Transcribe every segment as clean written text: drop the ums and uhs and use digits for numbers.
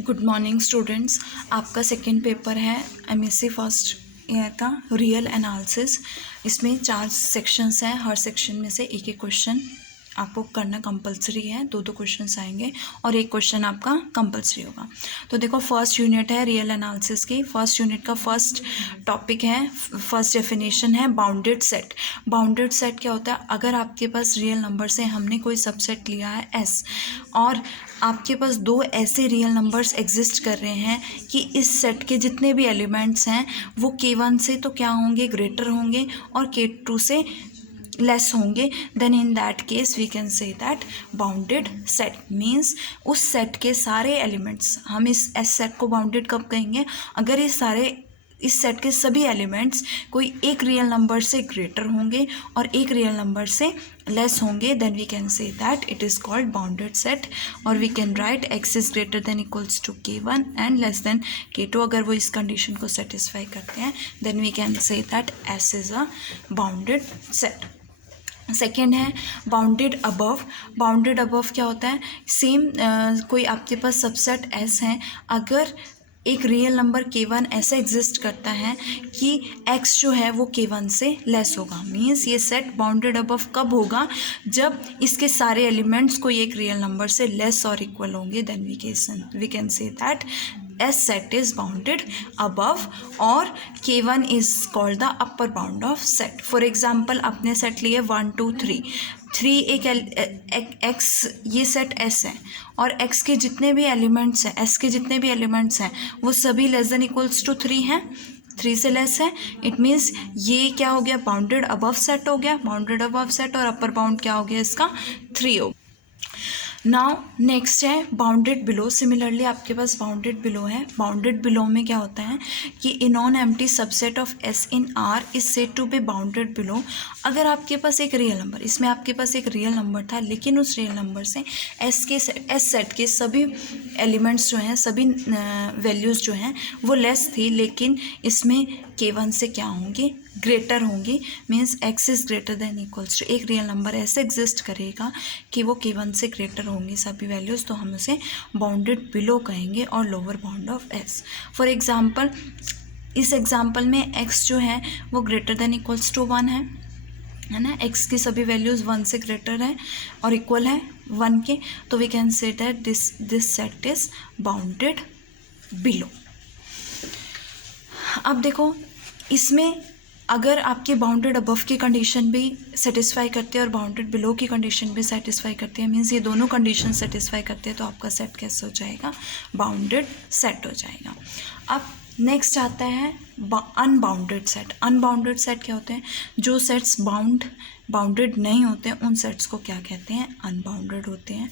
Good morning students. आपका second paper है M.Sc first year का रियल एनालिसिस। इसमें 4 सेक्शंस हैं। हर सेक्शन में से एक एक क्वेश्चन आपको करना कंपलसरी है। 2 क्वेश्चंस आएंगे और एक क्वेश्चन आपका कंपलसरी होगा। तो देखो, फर्स्ट यूनिट है रियल एनालिसिस की। फर्स्ट यूनिट का फर्स्ट टॉपिक है, फर्स्ट डेफिनेशन है बाउंडेड सेट। बाउंडेड सेट क्या होता है? अगर आपके पास रियल नंबर से हमने कोई सबसेट लिया है S और आपके पास 2 ऐसे रियल नंबर्स एग्जिस्ट कर रहे हैं कि इस सेट के जितने भी एलिमेंट्स हैं वो K1 से तो क्या होंगे, ग्रेटर होंगे और K2 से लेस होंगे, then in that case we can say that bounded set means उस सेट के सारे एलिमेंट्स, हम इस एस सेट को बाउंडेड कब कहेंगे? अगर इस सेट के सभी एलिमेंट्स कोई एक रियल नंबर से ग्रेटर होंगे और एक रियल नंबर से लेस होंगे, then we can say that it is called bounded set. और we can write x is greater than equals to K1 and less than K2। अगर वो इस कंडीशन को सेटिस्फाई करते हैं, then we can say that S is a bounded set. Second है bounded above. Bounded above क्या होता है? सेम कोई आपके पास सबसेट S है, अगर एक रियल नंबर K1 ऐसा एग्जिस्ट करता है कि X जो है वो K1 से लेस होगा, मीन्स ये सेट बाउंडेड अबव कब होगा? जब इसके सारे एलिमेंट्स कोई एक रियल नंबर से लेस और इक्वल होंगे, then we can say that S set is bounded above और K1 is called the upper bound of set. For example, आपने सेट लिए 1 2 3 एक X, ये सेट S है और X के जितने भी एलिमेंट्स हैं, S के जितने भी एलिमेंट्स हैं वो सभी लेस देन इक्वल्स टू 3 हैं, 3 से लेस है। इट मीन्स ये क्या हो गया? बाउंडेड अबव सेट हो गया। बाउंडेड अबव सेट और अपर बाउंड क्या हो गया इसका? 3 हो। नाउ नेक्स्ट है बाउंडेड बिलो। सिमिलरली आपके पास बाउंडेड बिलो है। बाउंडेड बिलो में क्या होता है कि a non empty subset of S in R is said to be bounded below. अगर आपके पास एक रियल नंबर, इसमें आपके पास एक रियल नंबर था, लेकिन उस रियल नंबर से S सेट के सभी एलिमेंट्स जो हैं, सभी वैल्यूज़ जो हैं वो लेस थी, लेकिन इसमें K1 से क्या होंगे? ग्रेटर होंगी। Means X is greater than equals to, एक रियल नंबर ऐसे एग्जिस्ट करेगा कि वो K1 से ग्रेटर होंगी सभी वैल्यूज़, तो हम उसे बाउंडेड बिलो कहेंगे और lower bound of S। For example, इस एग्जांपल में X जो है वो ग्रेटर देन इक्वल्स टू 1 है ना। X की सभी वैल्यूज़ 1 से ग्रेटर है और इक्वल है 1 के, तो we can say that this set is bounded below. अब देखो, इसमें अगर आपके बाउंडेड अबव की कंडीशन भी सेटिस्फाई करते हैं और बाउंडेड बिलो की कंडीशन भी सेटिस्फाई करते हैं, मीन्स ये दोनों कंडीशन सेटिस्फाई करते हैं, तो आपका सेट कैसे हो जाएगा? बाउंडेड सेट हो जाएगा। अब नेक्स्ट आता है अनबाउंडेड सेट। अनबाउंडेड सेट क्या होते हैं? जो सेट्स बाउंडेड नहीं होते हैं उन सेट्स को क्या कहते हैं? अनबाउंडेड होते हैं,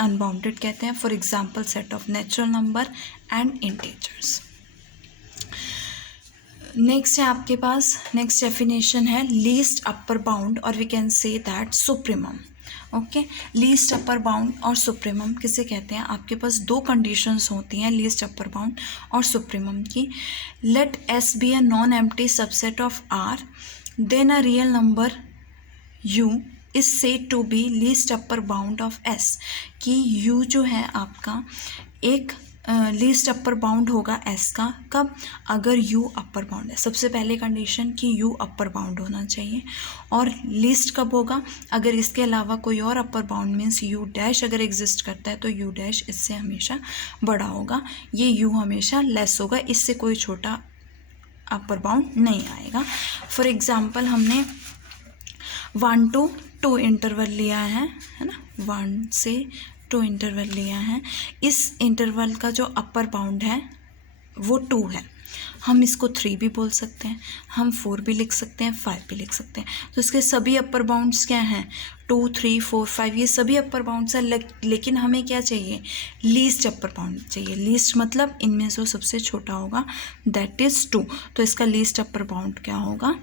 अनबाउंडेड कहते हैं। For example, set of natural number and integers. Next है आपके पास, नेक्स्ट डेफिनेशन है लीस्ट अपर बाउंड और we can say that supremum. Okay, least upper bound और सुप्रीमम किसे कहते हैं? आपके पास 2 कंडीशंस होती हैं लीस्ट अपर बाउंड और सुप्रीमम की। Let S be a non empty subset of R, then a real number U is said to be least upper bound of S। कि U जो है आपका एक लीस्ट अपर बाउंड होगा S का। कब? अगर U अपर बाउंड है। सबसे पहले कंडीशन कि U अपर बाउंड होना चाहिए। और लीस्ट कब होगा? अगर इसके अलावा कोई और upper bound, means U dash अगर एग्जिस्ट करता है तो U डैश इससे हमेशा बड़ा होगा, ये U हमेशा लेस होगा, इससे कोई छोटा अपर बाउंड नहीं आएगा। फॉर एग्जाम्पल, हमने 1 to 2 इंटरवल लिया है ना, 1 से 2 इंटरवल लिया है। इस इंटरवल का जो अपर बाउंड है वो 2 है। हम इसको 3 भी बोल सकते हैं, हम 4 भी लिख सकते हैं, 5 भी लिख सकते हैं। तो इसके सभी अपर बाउंड्स क्या हैं? 2 3 4 5, ये सभी अपर बाउंड्स हैं। लेकिन हमें क्या चाहिए? लीस्ट अपर बाउंड चाहिए। लीस्ट मतलब इनमें से सबसे छोटा होगा, दैट इज़ 2। तो इसका लीस्ट अपर बाउंड क्या होगा?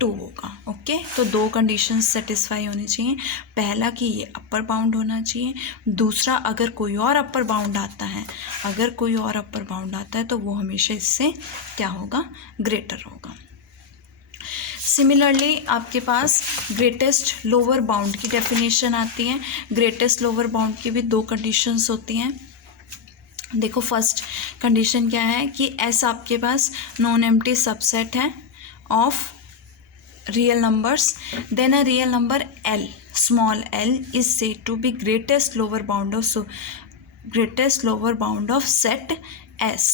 2 होगा। ओके, तो 2 कंडीशंस सेटिस्फाई होनी चाहिए। पहला कि ये अपर बाउंड होना चाहिए, दूसरा अगर कोई और अपर बाउंड आता है, अगर कोई और अपर बाउंड आता है तो वो हमेशा इससे क्या होगा? ग्रेटर होगा। सिमिलरली आपके पास ग्रेटेस्ट लोअर बाउंड की डेफिनेशन आती है। ग्रेटेस्ट लोअर बाउंड की भी 2 कंडीशंस होती हैं। देखो फर्स्ट कंडीशन क्या है कि एस आपके पास नॉन एम्प्टी सबसेट है of real numbers, then a real number L, small l, is said to be greatest lower bound of set S.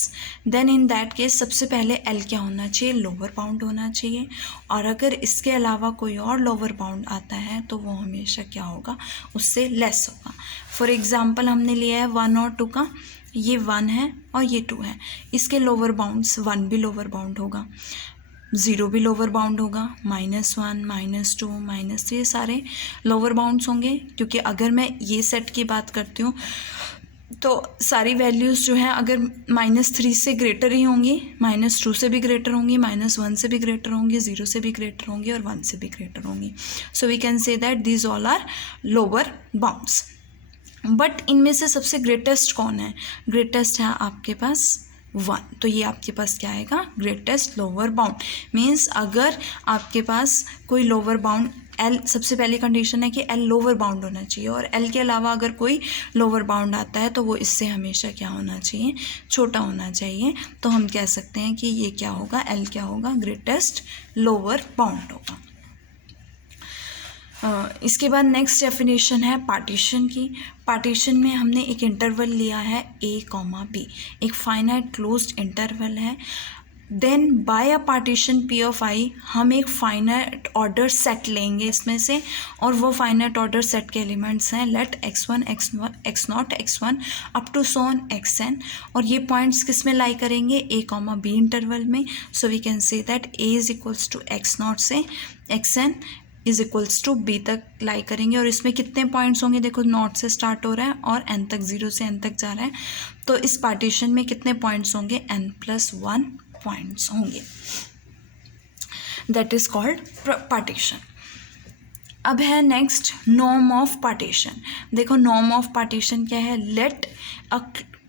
then in that case सबसे पहले L क्या होना चाहिए, लोअर बाउंड होना चाहिए, और अगर इसके अलावा कोई और लोअर बाउंड आता है तो वो हमेशा क्या होगा, उससे लेस होगा. फॉर एग्जाम्पल हमने लिया है 1 और 2 का, ये 1 है और ये 2 है, इसके लोअर बाउंड्स 1 भी लोअर बाउंड होगा, 0 भी लोअर बाउंड होगा, -1, -2, -3 ये सारे लोअर बाउंड्स होंगे. क्योंकि अगर मैं ये सेट की बात करती हूँ तो सारी वैल्यूज़ जो हैं अगर -3 से ग्रेटर ही होंगी, -2 से भी ग्रेटर होंगी, -1 से भी ग्रेटर होंगी, 0 से भी ग्रेटर होंगी और 1 से भी ग्रेटर होंगी. So we can say that these all are lower bounds. But इनमें से सबसे ग्रेटेस्ट कौन है, ग्रेटेस्ट है आपके पास 1. तो ये आपके पास क्या आएगा, ग्रेटेस्ट लोअर बाउंड. मीन्स अगर आपके पास कोई लोअर बाउंड L, सबसे पहली कंडीशन है कि L लोअर बाउंड होना चाहिए, और L के अलावा अगर कोई लोअर बाउंड आता है तो वो इससे हमेशा क्या होना चाहिए, छोटा होना चाहिए. तो हम कह सकते हैं कि ये क्या होगा, L क्या होगा, ग्रेटेस्ट लोअर बाउंड होगा. इसके बाद नेक्स्ट डेफिनेशन है पार्टीशन की. पार्टीशन में हमने एक इंटरवल लिया है A, B, एक फाइनाइट क्लोज्ड इंटरवल है. Then by a partition P of I हम एक फाइनाइट ऑर्डर सेट लेंगे इसमें से, और वो फाइनाइट ऑर्डर सेट के एलिमेंट्स हैं let x1, x0, x1 up to so on xn, और ये पॉइंट्स किस में लाई करेंगे, A, B इंटरवल में. So we can say that A is equals to x0 से xn is equals to B तक लाई करेंगे. और इसमें कितने पॉइंट्स होंगे, देखो नॉट से स्टार्ट हो रहा है और n तक, 0 से n तक जा रहा है. तो इस पार्टीशन में कितने पॉइंट्स होंगे, n+1 पॉइंट्स होंगे. That is called partition. अब है नेक्स्ट नॉर्म ऑफ पार्टीशन. देखो नॉर्म ऑफ पार्टीशन क्या है, let a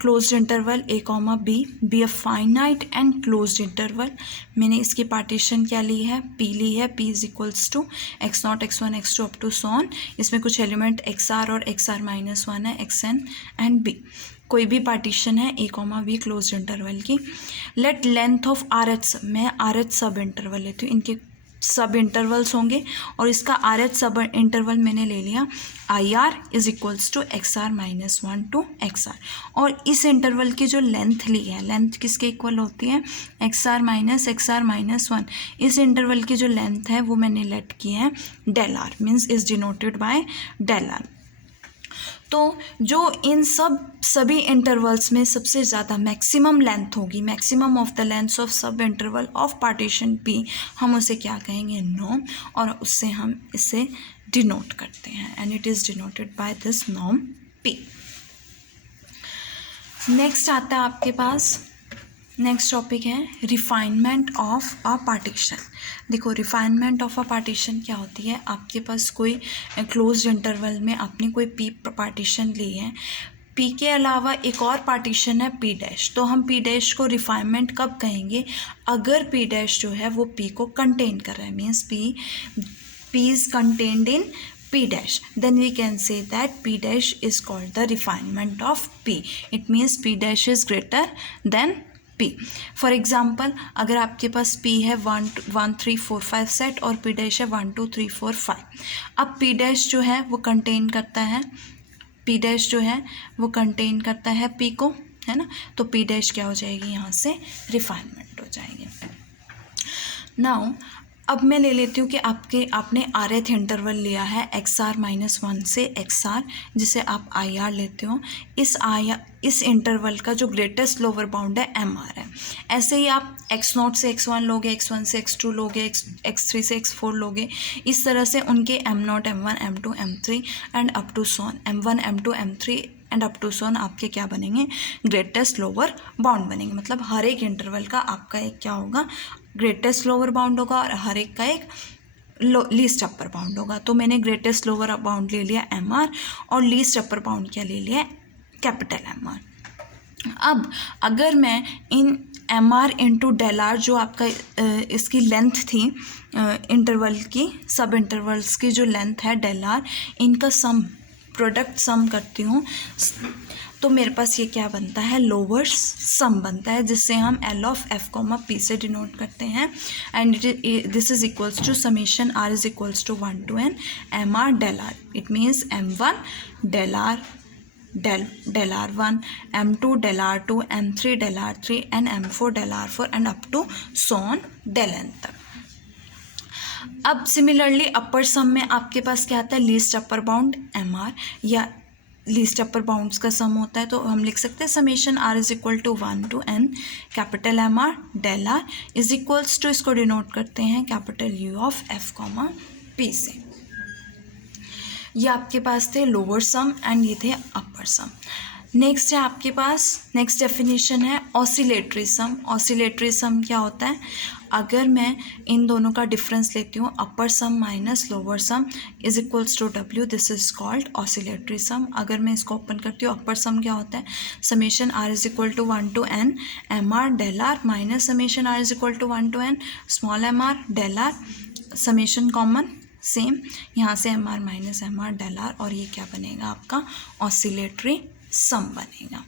closed interval A, B be a finite and closed interval. मैंने इसकी पार्टीशन क्या ली है, P ली है. P is equals to x0, x1, x2 up to so on. इसमें कुछ एलिमेंट xr और xr-1 है, xn एंड b. कोई भी पार्टीशन है A, B क्लोज्ड इंटरवल की. लेट लेंथ ऑफ RH, मैं RH सब इंटरवल लेती हूँ, इनके सब इंटरवल्स होंगे, और इसका RH सब इंटरवल मैंने ले लिया IR is equals to XR-1 to XR. और इस इंटरवल की जो लेंथ ली है, लेंथ किसके इक्वल होती है, XR-1. इस इंटरवल की जो लेंथ है वो मैंने लेट की है ΔR, means is denoted by ΔR. तो जो इन सभी इंटरवल्स में सबसे ज़्यादा मैक्सिमम लेंथ होगी, maximum of the length of सब इंटरवल ऑफ पार्टीशन P, हम उसे क्या कहेंगे, नॉर्म, और उससे हम इसे डिनोट करते हैं and it is denoted by this norm P. Next आता है आपके पास, नेक्स्ट टॉपिक है रिफाइनमेंट ऑफ अ पार्टीशन. देखो रिफाइनमेंट ऑफ अ पार्टीशन क्या होती है, आपके पास कोई क्लोज्ड इंटरवल में आपने कोई P पार्टीशन ली है, P के अलावा एक और पार्टीशन है P'. तो हम P' को रिफाइनमेंट कब कहेंगे, अगर P' जो है वो P को कंटेन कर रहा है, means P is contained in P', then we can say that P' is called the refinement of P. It means P' is greater than P. For example अगर आपके पास P है 1, 3, 4, 5 सेट और P' है 1, 2, 3, 4, 5. अब P' जो है वो contain करता है, P' जो है वो कंटेन करता है P को, है ना. तो P' क्या हो जाएगी, यहाँ से रिफाइनमेंट हो जाएगी. नाउ अब मैं ले लेती हूँ कि आपने rth इंटरवल लिया है XR-1 से XR, जिसे आप IR लेते हो. इस इंटरवल का जो ग्रेटेस्ट लोअर बाउंड है MR है. ऐसे ही आप x0 से x1 लोगे, x1 से x2 लोगे, x3 से x4 लोगे. इस तरह से उनके M0, M1, M2, M3 and up to so on M1, M2, M3 and up to so on आपके क्या बनेंगे, ग्रेटेस्ट लोअर बाउंड बनेंगे. मतलब हर एक इंटरवल का आपका एक क्या होगा, ग्रेटेस्ट लोअर बाउंड होगा, और हर एक का एक लीस्ट अपर बाउंड होगा. तो मैंने ग्रेटेस्ट लोअर बाउंड ले लिया MR और लीस्ट अपर बाउंड क्या ले लिया, कैपिटल MR. अब अगर मैं इन MR इंटू ΔR जो आपका इसकी लेंथ थी इंटरवल की, सब इंटरवल्स की जो लेंथ है ΔR, इनका सम प्रोडक्ट सम करती हूँ, तो मेरे पास ये क्या बनता है, लोअर सम बनता है, जिससे हम L of F comma P से डिनोट करते हैं। And this is equals to summation R is equals to 1 to n MR del R. It means M1 del R del R1, M2 del R2, M3 del R3 and M4 del R4 and up to so on del n तक। अब similarly अपर सम में आपके पास क्या आता है, least upper bound MR या least upper bounds का sum होता है, तो हम लिख सकते हैं summation R is equal to 1 to n capital MR del R is equals to, इसको डिनोट करते हैं capital U of F comma P से। ये आपके पास थे लोअर सम एंड ये थे अपर सम। नेक्स्ट है आपके पास, नेक्स्ट डेफिनेशन है ऑसिलेटरी सम। ऑसिलेटरी सम क्या होता है, अगर मैं इन दोनों का डिफरेंस लेती हूँ, upper sum minus lower sum is equals to W, this is called oscillatory sum. अगर मैं इसको ओपन करती हूँ, अपर सम क्या होता है, summation R is equal to 1 to n MR del R minus summation R is equal to 1 to n small MR del R, summation common same, यहाँ से MR minus MR del R, और ये क्या बनेगा आपका ऑसिलेटरी सम बनेगा।